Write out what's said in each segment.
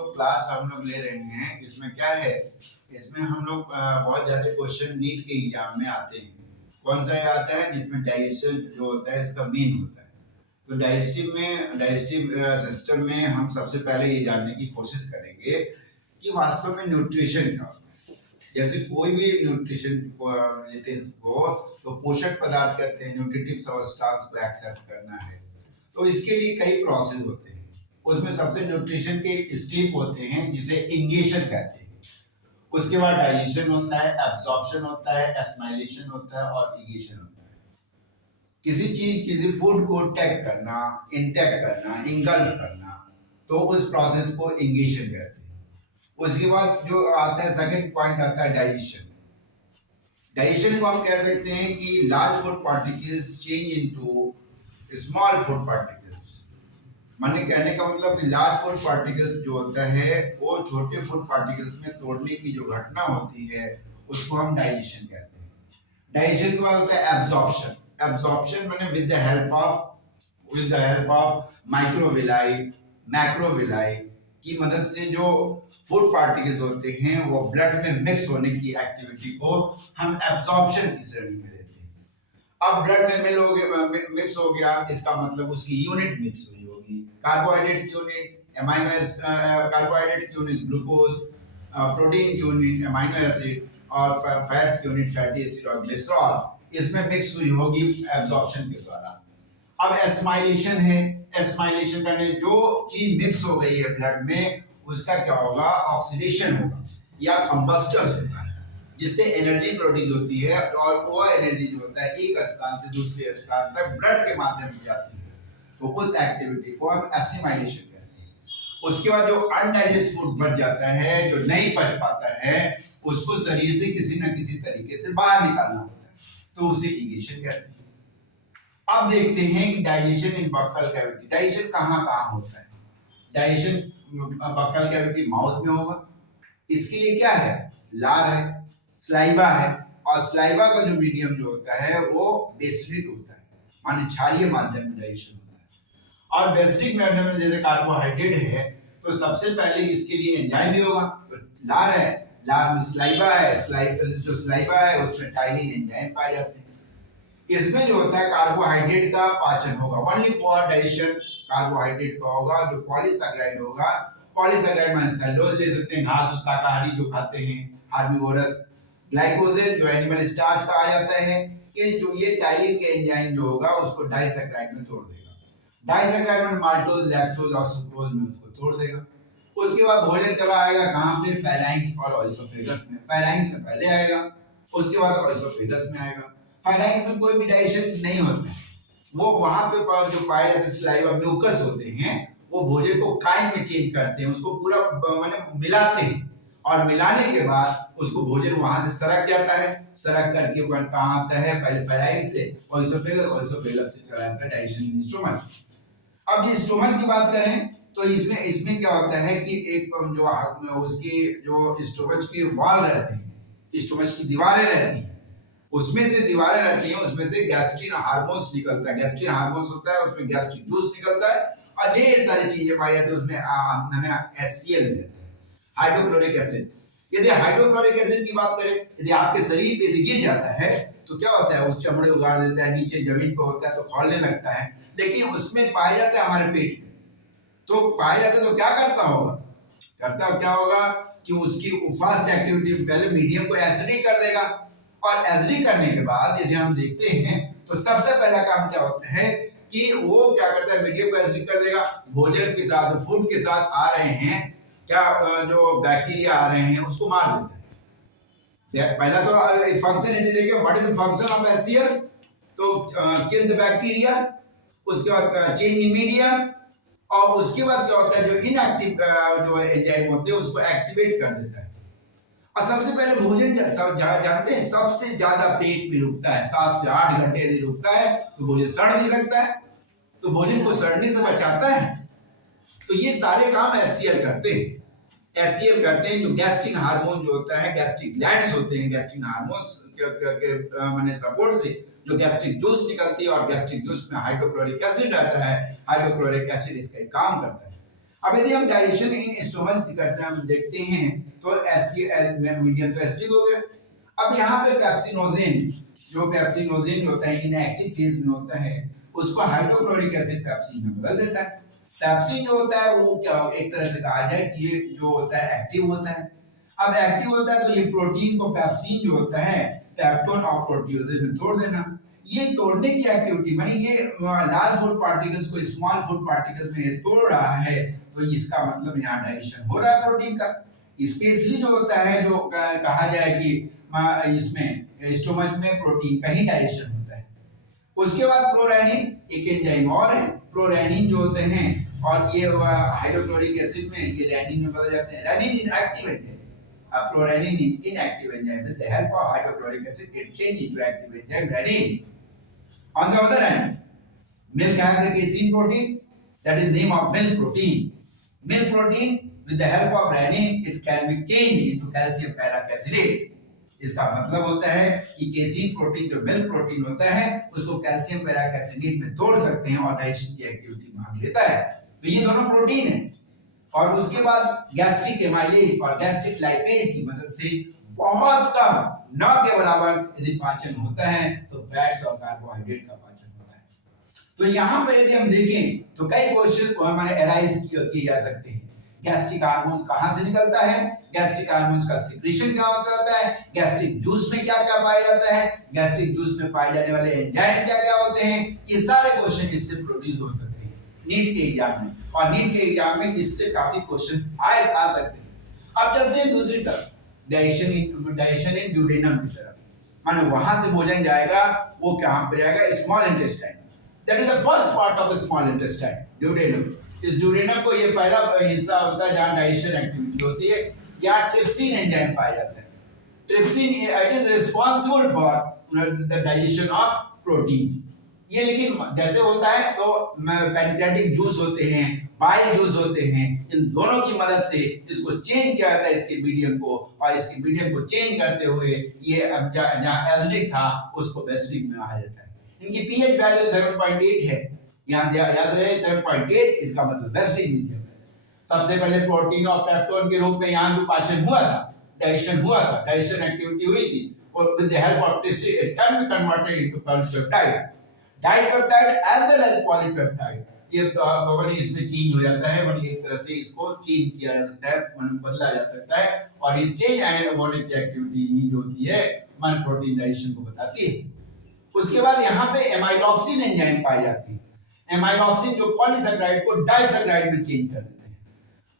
जो क्लास हम लोग ले रहे हैं इसमें क्या है, इसमें हम लोग बहुत ज्यादा क्वेश्चन नीट के एग्जाम में आते हैं। कौन सा आता है जिसमें डाइजेशन जो होता है इसका मेन होता है। तो डाइजेस्टिव सिस्टम में हम सबसे पहले ये जानने की कोशिश करेंगे कि वास्तव में न्यूट्रिशन क्या होता है। जैसे कोई भी न्यूट्रिशन को लेते हैं इसको तो पोषक पदार्थ कहते हैं, न्यूट्रिटिव सब्सटेंस को एक्सेप्ट करना है। तो इसके लिए कई प्रोसेस होते हैं, उसमें सबसे न्यूट्रिशन के स्टेप होते हैं जिसे इंगेशन कहते हैं। उसके बाद डाइजेशन होता है, एब्जॉर्प्शन होता है, एस्माइलेशन होता है और इगेशन होता है। किसी फूड को टेक करना, इंटेक करना, इंगल्फ करना, तो उस प्रोसेस को इंगेशन कहते हैं। उसके बाद जो आता है सेकंड पॉइंट आता है डाइजेशन। डाइजेशन को हम कह सकते हैं कि large food particles change into small food particles. माने कहने का मतलब कि लार्ज फूड पार्टिकल्स जो होता है वो छोटे फूड पार्टिकल्स में तोड़ने की जो घटना होती है उसको हम डाइजेशन कहते हैं। डाइजेशन के बाद होता है एब्जॉर्प्शन। एब्जॉर्प्शन माने with the help of microvilli, macrovilli की मदद से जो फूड पार्टिकल्स होते हैं वो ब्लड में मिक्स होने की एक्टिविटी को हम एब्जॉर्प्शन की श्रेणी में देते हैं। अब ब्लड में मिक्स हो गया, इसका मतलब उसकी यूनिट मिक्स हुई होगी। कार्बोहाइड्रेट की यूनिट कार्बोहाइड्रेट की यूनिट ग्लूकोज, प्रोटीन की यूनिट अमीनो एसिड और फैट्स की यूनिट फैटी एसिड और ग्लिसरॉल, इसमें मिक्स हुई होगी एब्जॉर्प्शन के द्वारा। अब एस्माइलेशन है। एस्माइलेशन करने जो चीज मिक्स हो गई है ब्लड में उसका क्या होगा, ऑक्सीडेशन होगा या कंबस्टर्स होता है, जिससे एनर्जी प्रोड्यूस होती है और वो एनर्जी जो होता है एक स्थान से दूसरे स्थान तक ब्लड के माध्यम से जाती है। तो उस एक्टिविटी को हम एसिमाइलेशन कहते हैं। उसके बाद जो अनडाइजेस्ट फूड बच जाता है, जो नहीं पच पाता है, उसको शरीर से किसी न किसी तरीके से बाहर निकालना होता है, तो उसे इगेशन कहते हैं। अब देखते हैं कि डाइजेशन इन बक्कल कैविटी। डाइजेशन कहाँ होता है? डाइजेशन बक्कल कैविटी माउथ में होगा। इसके लिए क्या है, लार है, स्लाइवा है, और स्लाइवा का जो मीडियम जो होता है वो बेसिक होता है, माने क्षारीय माध्यम में डाइजेशन होता है। और बेसिक माध्यम में जैसे कार्बोहाइड्रेट है तो सबसे पहले इसके लिए एंजाइम भी होगा। तो लार है, लार में स्लाइवा है, जो स्लाइवा है उसमें टाइलिन एंजाइम पाए जाते हैं। इसमें जो होता है कार्बोहाइड्रेट का पाचन होगा, ओनली फॉर डाइजेशन कार्बोहाइड्रेट का होगा। जो पॉलीसैकेराइड होगा, पॉलीसैकेराइड माने सेलुलोज ले सकते हैं, घास और शाकाहारी जो खाते हैं, हार्बिवोरस। ग्लाइकोजन जो एनिमल स्टार्च कहा जाता है, ये टाइलिन के एंजाइम जो होगा उसको डाइसैकेराइड में तोड़ देगा। डाइसैकेराइड में माल्टोज, लैक्टोज और सुक्रोज में उसको तोड़ देगा। उसके बाद भोजन चला आएगा कहाँ पे, फेराइंक्स और ओएसोफेगस में। फेराइंक्स में पहले आएगा, उसके बाद ओएसोफेगस में आएगा। फेराइंक्स में कोई भी डाइजेशन नहीं होता है, वो वहां पे जो पाए जाते हैं स्लाइवा म्यूकस होते हैं, वो भोजन को काइम में चेंज करते हैं, उसको पूरा माने मिलाते हैं, और मिलाने के बाद उसको भोजन वहां से सरक जाता है। सरक करके कहाँ आता है, पहले फेराइंक्स से ओएसोफेगस से चला जाता है डाइजेशन इन स्टोमच। अब ये स्टोमच की बात करें तो इसमें क्या होता है कि एक जो उसकी जो स्टोमच की वॉल रहती है, स्टोमच की दीवारें रहती हैं, उसमें से गैस्ट्रिन हार्मोन्स निकलता है। गैस्ट्रिन हार्मोन्स होता है, उसमें गैस्ट्रिक जूस निकलता है और ढेर सारी चीजें पाई जाती है उसमें। HCl रहता है, हाइड्रोक्लोरिक एसिड। यदि हाइड्रोक्लोरिक एसिड की बात करें, यदि आपके शरीर पे यदि गिर जाता है तो क्या होता है, उस चमड़े उगाड़ देता है, नीचे जमीन पे होता है तो खौलने लगता है, लेकिन उसमें पाया जाता है हमारे पेट में। तो पाया जाता है तो क्या करता होगा कि उसकी फास्ट एक्टिविटी पहले मीडियम को एसिडिक कर देगा, और एसिडिक करने के बाद यदि हम देखते हैं तो सबसे पहला काम क्या होता है कि वो क्या करता है, मीडियम को एसिडिक कर देगा। भोजन के साथ, फूड के साथ आ रहे हैं क्या जो बैक्टीरिया आ रहे हैं उसको मार देता है। पहला तो फंक्शन यदि देखें, what is the function of HCl, तो किल द बैक्टीरिया। उसके बाद चेंज इन मीडियम, और उसके बाद क्या होता है, जो इनएक्टिव जो एंजाइम होते हैं उसको एक्टिवेट कर देता है। और सबसे पहले भोजन जानते हैं सबसे ज्यादा पेट में रुकता है, 7 से 8 घंटे यदि रुकता है तो भोजन सड़ भी सकता है, तो भोजन को सड़ने से बचाता है। तो ये सारे काम HCl करते हैं। जो गैस्ट्रिक हार्मोन जो होता है, गैस्ट्रिक ग्लैंड्स होते हैं, गैस्ट्रिक हार्मोन्स के माने सपोर्ट से जो गैस्ट्रिक जूस निकलती है, और गैस्ट्रिक जूस में हाइड्रोक्लोरिक एसिड रहता है, हाइड्रोक्लोरिक एसिड इसका काम करता है। अब यदि हम डाइजेशन इन स्टोमच करते हैं, हम देखते हैं तो HCl मीडियम तो एसिडिक हो गया। अब यहाँ पे पेप्सिनोजेन, जो पेप्सिनोजेन होता है इनएक्टिव फेज में होता है, उसको हाइड्रोक्लोरिक एसिड पेप्सिन में बदल देता है। पेप्सिन जो होता है वो क्या एक तरह से कहा जाए कि ये जो होता है एक्टिव होता है। अब एक्टिव होता है तो ये प्रोटीन को पेप्सिन जो होता है पेप्टोन और प्रोटियोजेज में तोड़ देना। ये तोड़ने की एक्टिविटी माने ये लार्ज फूड पार्टिकल्स को स्मॉल फूड पार्टिकल्स में तोड़ रहा है, तो इसका मतलब यहाँ डाइजेशन हो रहा है प्रोटीन का। स्पेशली जो होता है जो कहा जाए कि इसमें स्टोमच में प्रोटीन का ही डाइजेशन होता है। उसके बाद प्रोरैनिन एक एंजाइम और है, प्रोरैनिन जो होते हैं और ये हाइड्रोक्लोरिक एसिड में ये रैनिन में बदल जाते हैं। Renin is active enzyme, prorenin is inactive enzyme. With the help of hydrochloric acid it change into active enzyme renin. On the other hand, milk has a casein protein, that is name of milk protein. Milk protein with the help of renin it can be changed into calcium paracasinate. इसका मतलब होता है कि casein protein जो milk protein होता है उसको calcium पैराकैसिनेट में तोड़ सकते हैं और डाइजेशन की एक्टिविटी भाग लेता है। तो ये दोनों प्रोटीन है। और उसके बाद गैस्ट्रिक एमाइलेज और गैस्ट्रिक लाइपेज की मदद से बहुत कम न के बराबर यदि पाचन होता है तो फैट्स और कार्बोहाइड्रेट का पाचन होता है। तो यहाँ पर यदि हम देखें तो कई क्वेश्चन हमारे एराइज किए जा सकते हैं। गैस्ट्रिक हार्मोन्स कहाँ से निकलता है, गैस्ट्रिक हार्मोन्स का सिक्रीशन क्या होता है, गैस्ट्रिक जूस में क्या क्या पाया जाता है, गैस्ट्रिक जूस में पाए जाने वाले एंजाइम क्या क्या होते हैं, ये सारे क्वेश्चन इससे प्रोड्यूस हो सकते हैं नीट के एग्जाम में। और नीट के एग्जाम में इससे काफी क्वेश्चन आ सकते हैं। अब चलते हैं दूसरी तरफ, डाइजेशन इन ड्यूडेनम की तरफ। माने वहां से भोजन जाएगा वो कहां पे जाएगा, small intestine. That is the first part of small intestine, duodenum. इस ड्यूडेनम को ये पहला हिस्सा होता है जहां डाइजेशन एक्टिविटी होती है। यहाँ ट्रिप्सिन एंजाइम पाया जाता है। Trypsin it is responsible for the digestion of protein. ये लेकिन जैसे होता है तो पैनक्रियाटिक जूस होते हैं, बाइल जूस होते हैं, इन दोनों की मदद से इसको चेंज किया जाता है इसके मीडियम को, और इसके मीडियम को चेंज करते हुए ये अब जहाँ एसिडिक था उसको बेसिडिक में आ जाता है। इनकी पीएच वैल्यू 7.8 है, यहाँ याद रहे 7.8, इसका मतलब बेसिडिक मीडियम है। सबसे पहले प्रोटीन और पेप्टोन के रूप में यहाँ जो पाचन हुआ था, डाइजेशन हुआ था, डाइजेशन एक्टिविटी हुई थी, और with the help of trypsin it can be converted into polypeptide, dipeptide as well as polypeptide. ये बनी इसमें चेंज हो जाता है, बनी एक तरह से इसको चेंज किया जा सकता है, बदला जा सकता है, और इस चेंज एनाबॉलिक की एक्टिविटी जो होती है मन प्रोटीन डाइजेशन को बताती है। उसके बाद यहाँ पे एमाइलॉक्सिन एंजाइम पाई जाती है। एमाइलॉक्सिन जो पॉलीसैकेराइड को डाइसैकेराइड में चेंज कर देते हैं।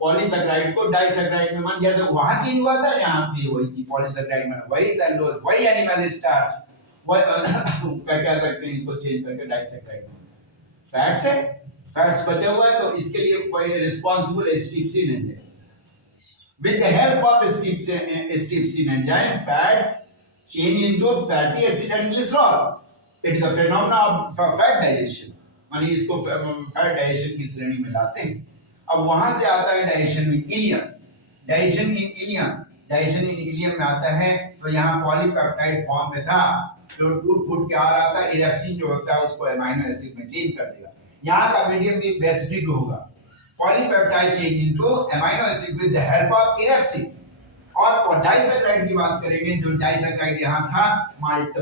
पॉलीसैकेराइड को डाइसैकेराइड में, मान जैसे वहां चेंज हुआ था यहाँ भी वही चीज, पॉलीसैकेराइड में वही सेलुलोज, वही एनिमल स्टार्च, क्या कह सकते हैं इसको चेंज करके डाइसैकेराइड में। फैट से फैट्स बचा हुआ है तो इसके लिए कोई responsible trypsin enzyme. With the help of trypsin enzyme fat change into fatty acid and glycerol. It is the phenomena of fat digestion, माने इसको फैट डाइजेशन की श्रेणी में लाते हैं। अब वहां से आता है digestion in ileum. Digestion in ileum, digestion in ileum में आता है तो यहाँ पॉलीपेप्टाइड फॉर्म में था, जो टूट के आ रहा था, इरेप्सिन जो होता है उसको अमीनो एसिड में चेंज कर देगा। यहाँ का मीडियम भी बेसिडिक होगा। Polypeptide change into amino acid with the help of erepsin. और डाइसैकेराइड की बात करेंगे, जो डाइसैकेराइड यहाँ था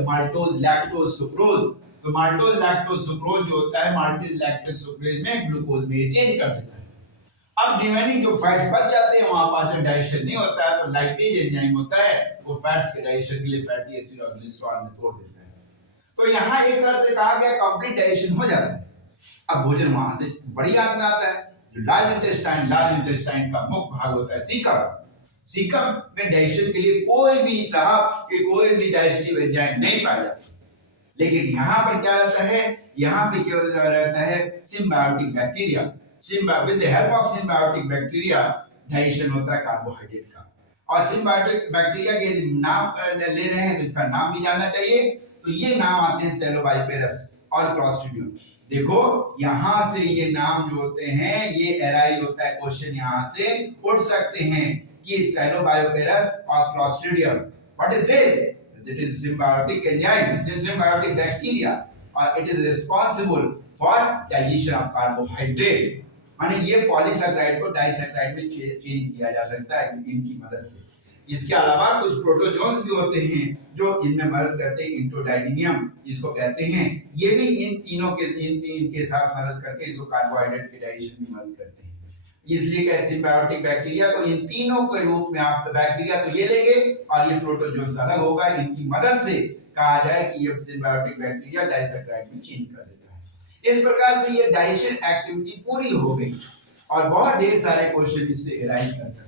माल्टोज लैक्टोज सुक्रोज। तो माल्टोज लैक्टोज सुक्रोज जो होता है माल्टोज लैक्टोज सुक्रोज में ग्लूकोज में चेंज कर देता है। अब रिमेनिंग जो फैट्स बच जाते हैं वहां पाचन डाइजेशन नहीं होता है, तो लाइपेज एंजाइम होता है वो फैट्स के डाइजेशन के लिए फैटी एसिड और ग्लिसरॉल में तोड़ देता है। तो यहाँ एक तरह से कहा गया कंप्लीट डाइजेशन हो जाता है। अब भोजन वहां से बड़ी आंत में आता है, जो लार्ज इंटेस्टाइन का मुख्य भाग होता है सीकम। सीकम में डाइजेशन के लिए कोई भी डाइजेस्टिव एंजाइम नहीं पाया जाता। लेकिन यहाँ पर क्या रहता है, यहाँ पे क्या रहता है, symbiotic bacteria. With the help of symbiotic bacteria digestion होता है कार्बोहाइड्रेट का। और सिम्बायोटिक बैक्टीरिया के नाम ले रहे हैं तो इसका नाम भी जानना चाहिए। तो ये नाम आते हैं सेलोबाइपेरस और क्लॉस्ट्रिडियम। देखो यहाँ से ये नाम जो होते हैं ये एराइज होता है, क्वेश्चन यहाँ से उठ सकते हैं कि सेलोबाइपेरस और Clostridium, what is this? It is symbiotic enzyme, it is symbiotic bacteria, or it is responsible for digestion of carbohydrate. माने ये पॉलीसैकेराइड को डाइसैकेराइड में चेंज किया जा सकता है इनकी मदद से। इसके अलावा कुछ प्रोटोजोन्स भी होते हैं जो इनमें मदद करते हैं, इंट्रोडाइनियम जिसको कहते हैं, ये भी इन तीन के साथ मदद करके इसको कार्बोहाइड्रेट के डाइजेशन में मदद करते हैं। इसलिए कि सिम्बायोटिक बैक्टीरिया को इन तीनों के रूप में आप बैक्टीरिया तो ये लेंगे और ये प्रोटोजोन्स अलग होगा, इनकी मदद से कहा जाए कि ये सिम्बायोटिक बैक्टीरिया डाइसैकेराइड में चेंज कर देता है। इस प्रकार से ये डाइजेशन एक्टिविटी पूरी हो गई और बहुत ढेर सारे क्वेश्चन इससे अराइज करते हैं।